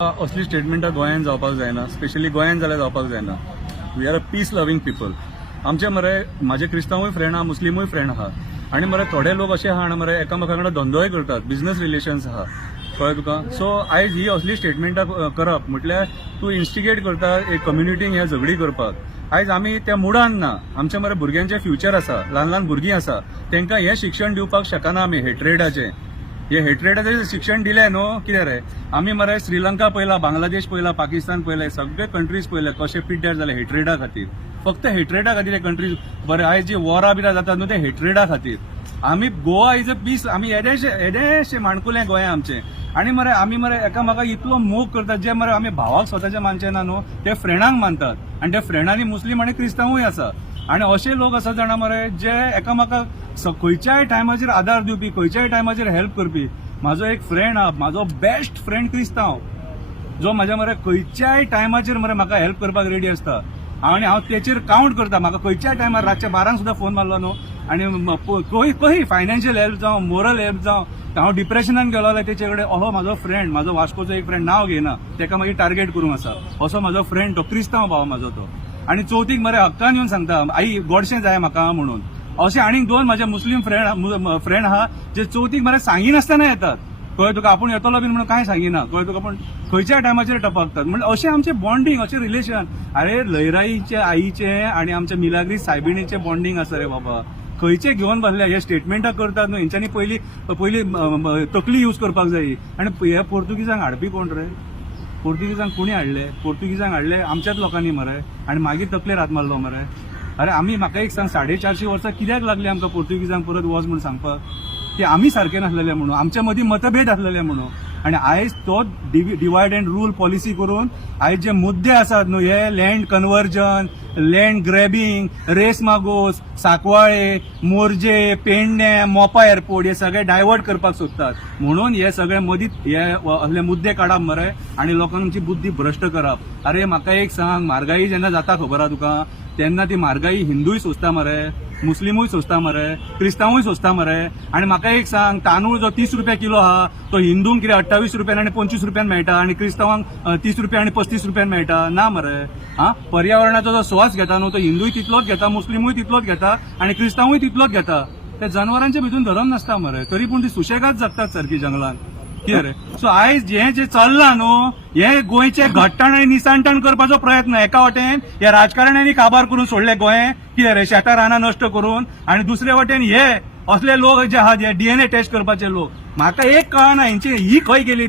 असली स्टेटमेंटां गोंयांत जावपाक जायना, स्पेशली गोंयांत जाल्यार जावपाक जायना. We are a peace loving people. आमचे मरे म्हाजे क्रिस्तांवूय फ्रेंड आहा, मुस्लिमूय फ्रेंड आहा, आनी मरे थोडे लोक असे आहा मरे एकामेका वांगडा धंदोय करतात, बिझनेस रिलेशन्स आहा, कळ्ळें तुका. सो आयज ही असली स्टेटमेंटां करप म्हटल्यार तूं इन्स्टिगेट करता एक कम्युनिटीक हे झगडी करपाक. आयज आमी त्या मुडान ना. आमचे मरे भुरग्यांचे फ्युचर आसा, ल्हान ल्हान भुरगीं आसा, तांकां हें शिक्षण दिवपाक शकना आमी हेट्रेडाचें. हे हेट्रेडाचें शिक्षण दिलें न्हू, कितें रे आमी मरे श्रीलंका पयला, बांगलादेश पयला, पाकिस्तान पयले, सगळे कंट्रीज पयले कशे पिड्ड्यार जाले हेट्रेडा खातीर. फक्त हेट्रेडा खातीर हे कंट्रीज बरे आयज जी वॉरा बिरा जातात न्हू ते हेट्रेडा खातीर. आमी गोवा इज अ पीस, आमी येदेशे माणकुले गोंया आमचे. आनी मरे आमी मरे एकामेकाक इतलो मोग करतात जे मरे आमी भावाक स्वताचे मानचे ना न्हू, ते फ्रेंडांक मानतात. आनी ते फ्रेंडांनी मुस्लीम आनी क्रिस्तांवूय आसा. आनी असे लोक आसा जाणा मरे जे एकामेकाक खंयच्याय टायमाचेर आदार दिवपी, खंयच्याय टायमाचेर हेल्प करपी. म्हाजो एक फ्रेंड आहा, म्हाजो बेस्ट फ्रेंड क्रिस्तांव, जो म्हाज्या मरे खंयच्याय टायमाचेर मरे म्हाका हेल्प करपाक रेडी आसता. आनी हांव तेचेर काउंट करता. म्हाका खंयच्याय टायमार रातच्या 12 सुद्दां फोन मारलो न्हू, आनी खंय फायनान्शियल हेल्प जावं, मोरल हेल्प जावं, हांव डिप्रेशनान गेलो जाल्यार तेचे कडेन अहो म्हाजो फ्रेंड, म्हाजो वास्कोचो एक फ्रेंड, नांव घेयना, तेका मागीर टार्गेट करूंक आसा, असो म्हाजो फ्रेंड तो क्रिस्तांव भाव म्हाजो तो. आनी चवथीक मरे हक्कान येवन सांगता आई गोडशें जाय म्हाका म्हणून. अशें आनीक 2 म्हाजे मुस्लीम फ्रेंड आहा जे चवथीक मरे सांगिनासतना येतात. कळ्ळें तुका, आपूण येतलो बीन म्हणून कांय सांगिना, कळ्ळें तुका, पण खंयच्या टायमाचेर टपकतात. म्हणजे अशें आमचें बॉन्डिंग, अशें रिलेशन. अरे लयराईचे आईचे आनी आमच्या मिलाग्री सायबिणीचे बॉन्डिंग आसा रे बाबा. खंयचे घेवन बसले हे स्टेटमेंटां करतात न्हू, हेंच्यांनी पयली तकली यूज करपाक जाय. आनी हे पोर्तुगीजांक हाडपी कोण रे? पोर्तुगीजांक कोणी हाडले? पोर्तुगीजांक हाडले आमच्याच लोकांनी मरे, आनी मागीर तकलेर हात मारलो मरे. अरे आमी म्हाका एक सांग, 450 वर्सां कित्याक लागली आमकां पोर्तुगीजांक परत वच म्हणून सांगपाक? की आमी सारखे नासलेले म्हणून, आमच्या मदीं मतभेद आसलेले म्हणून. आनी आयज तो डिवायड अँड रूल पॉलिसी करून आयज जे मुद्दे आसात न्हू, हे land conversion, land grabbing, Reis Magos, Sancoale, Morjim, Pernem, Mopa airport हे सगळे डायवर्ट करपाक सोदतात. म्हणून हे सगळे मदीं हे असले मुद्दे काडप मरे आनी लोकांची बुद्धी भ्रश्ट करप. अरे म्हाका एक सांग, म्हारगाई जेन्ना जाता खबर आहा तुका, तेन्ना ती म्हारगाई हिंदूय सोंसता मरे, मुस्लिमूय सोंसता मरे, क्रिस्तांवूय सोंसता मरे. आनी म्हाका एक सांग, तांदूळ जो 30 रुपया किलो आहा तो हिंदूंक कितें 28 रुपयान आनी 25 रुपयान मेळटा, आनी क्रिस्तांवांक 30 रुपया आनी 35 रुपयान मेळटा? ना मरे. पर्यावरणाचो जो स्वास घेता न्हू तो हिंदूय तितलोच घेता, मुस्लिमूय तितलोच घेता, आनी क्रिस्तांवूय तितलोच घेता. ते जनावरांच्या भितून धरम नासता मरे, तरी पूण ती सुशेगाद जगतात सारखी जंगलांत. कितें रे? सो आयज हे जे चल्लां न्हू, हे गोंयचे घट्टण आनी निसांटण करपाचो प्रयत्न. एका वटेन हे राजकारण्यांनी काबार करून सोडले गोंय, कितें रे, शेतां रानां नश्ट करून, आनी दुसरे वटेन हे असले लोक जे आहात हे डीएनए टेस्ट करपाचे लोक. म्हाका एक कळना हेंची ही खंय गेली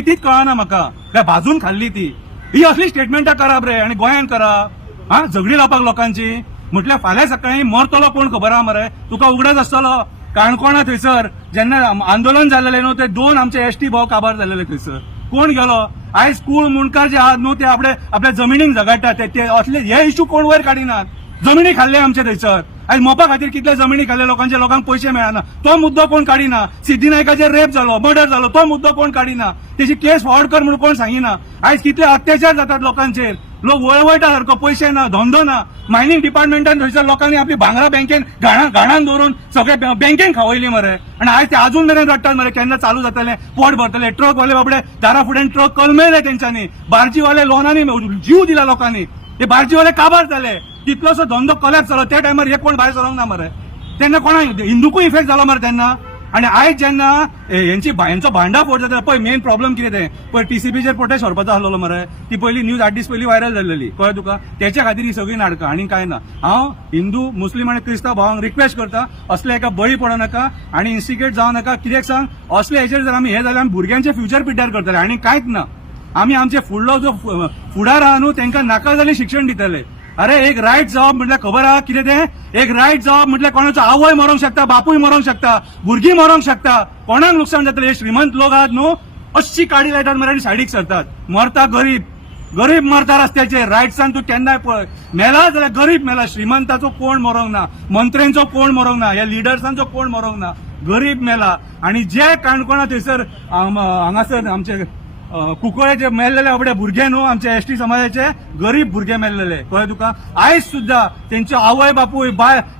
तीच कळना म्हाका. काय भाजून खाल्ली ती? ही असली स्टेटमेंटां करप रे, आनी गोंयान करप झगडी लावपाक लोकांची. म्हटल्यार फाल्यां सकाळीं मरतलो कोण खबर आहा मरे? तुका उगडच आसतलो. काणकोणा थंयसर जेन्ना आंदोलन जाल्लें न्हू, ते 2 आमचे एसटी भाव काबार जाल्ले थंयसर. कोण गेलो? आयज कुळ मुणकार जे आहात न्हू ते आपल्या जमिनीक झगडटात. ते असले हे इश्यू कोण वयर काडिनात. जमिनी खाल्ले आमचे थंयसर. आयज मोपा खातीर कितले जमिनी खाल्ले लोकांक पयशे मेळना, तो मुद्दो कोण काडिना. सिद्धीनायकाचेर रेप जालो, मर्डर जालो, तो मुद्दो कोण काडिना. तेची केस फॉरवर्ड कर म्हणून कोण सांगिना. आयज कितले अत्याचार जातात लोकांचेर. लोक वळवयटा सारको, पयशे ना, धंदो ना. मायनिंग डिपार्टमेंटान थंयसर लोकांनी आपली भांगरां बँकेन घाणान दवरून सगळे बँकेन खावयली मरे. आनी आयज ते अजून मेरेन रडटात मरे केन्ना चालू जातले, पोट भरतले. ट्रकवाले बाबडे दारा फुड्यान ट्रक कलमेले तेंच्यांनी. बार्जीवाले लोनांनी जीव दिला लोकांनी. ते बार्जीवाले काबार जाले. कितलोसो धंदो कलॅप्स जालो. त्या टायमार हे कोण भायर सरोंक ना मरे. तेन्ना कोणा हिंदूकूय इफेक्ट जालो मरे तेन्ना. आनी आयज जेन्ना यांचो भांडाफोड जाता पळय, मेन प्रॉब्लेम कितें तें पळय, टीसीपीचेर प्रोटेस्ट व्हरपाचो आसलो मरे. ती पयली न्यूज 8 दीस पयलीं व्हायरल जाल्लेली, कळ्ळें तुका. त्याच्या खातीर ही सगळी नाटकां, आनी कांय ना. हांव हिंदू, मुस्लीम आनी क्रिस्तांव भावांक रिक्वेस्ट करता, असले एका बळी पडो नाका आनी इन्स्टिगेट जावं नाका. कित्याक सांग, असले हेचेर जर आमी हे जाल्यार आमी भुरग्यांचे फ्युचर पिड्ड्यार करतले, आनी कांयच ना. आमी आमचे फुडलो जो फुडार आहा न्हू तांकां नाका जाल्लें शिक्षण दितले. अरे एक रायट जॉब म्हटल्यार खबर आहा कितें तें? एक रायट जॉब म्हटल्यार कोणाचो आवय मरोंक शकता, बापूय मरोंक शकता, भुरगीं मरोंक शकता, कोणाक लुकसाण जातलें. हे श्रीमंत लोक आहात न्हू, अशी काडी लायतात मरे आनी सायडीक सरतात. मरता गरीब मरता रस्त्याचेर. रायट्सान तूं केन्नाय पळय, मेला जाल्यार गरीब मेला. श्रीमंताचो कोण मरोंक ना, मंत्र्यांचो कोण मरोंक ना, ह्या लिडर्सांचो कोण मरोंक ना. गरीब मेला. आनी जे काणकोणा थंयसर हांगासर आमचे कुंकळ्याचे मेल्लेले आपले भुरगे न्हू, आमचे एसटी समाजाचे गरीब भुरगे मेल्लेले, कळ्ळें तुका. आयज सुद्धा तेंचे आवय बापूय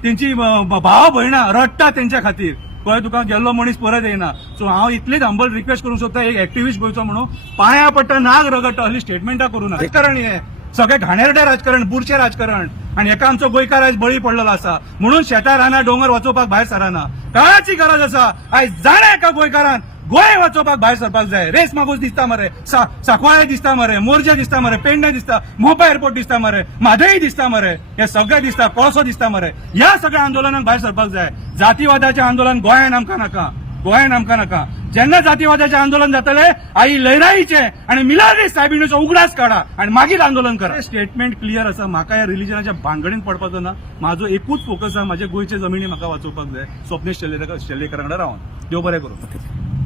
तेंची भावा भयणां रडटा तेंच्या खातीर, गोंय तुका गेल्लो मनीस परत येना. सो हांव इतलीच हंबल रिक्वेस्ट करूंक सोदता एक एक्टिव्हिस्ट गोंयचो म्हणून पांया पडटा नाग रगडटा असली स्टेटमेंटां करूं नका. राजकारण हे सगळे घाणेरडे राजकारण, बुरशें राजकारण, आणि एका आमचो गोंयकार आयज बळी पडलेलो आसा म्हणून शेतां रानां डोंगर वचोवपाक भायर सराना. काळाची गरज आसा. आयज जाणा एका गोंयकारान गोंय वाचोवपाक भायर सरपाक जाय. रेस मागूस दिसता मरे, सांकवाळे दिसता मरे, मोरजे दिसता मरे, पेडणे दिसता, मोपा एअरपोर्ट दिसता मरे, म्हादई दिसता मरे, हे सगळे दिसता, कोळसो दिसता मरे. ह्या सगळ्या आंदोलनाक भायर सरपाक जाय. जातीवादाचें आंदोलन गोंयान आमकां नाका, गोंयान आमकां नाका. जेन्ना जातीवादाचें आंदोलन जातले आई लयराईचें आणि मिलाग्रेस साहेबिणीचो उगडास काढा आणि मागीर आंदोलन करा. स्टेटमेंट क्लियर आसा. म्हाका ह्या रिलिजनाच्या भानगडीन पडपाचो ना. म्हाजो एकूच फोकस आसा, म्हाजे गोंयचे जमिनी म्हाका वाचोवपाक जाय. स्वप्नेश शेल्लेकर वांगडा रावन. देव बरें करूं.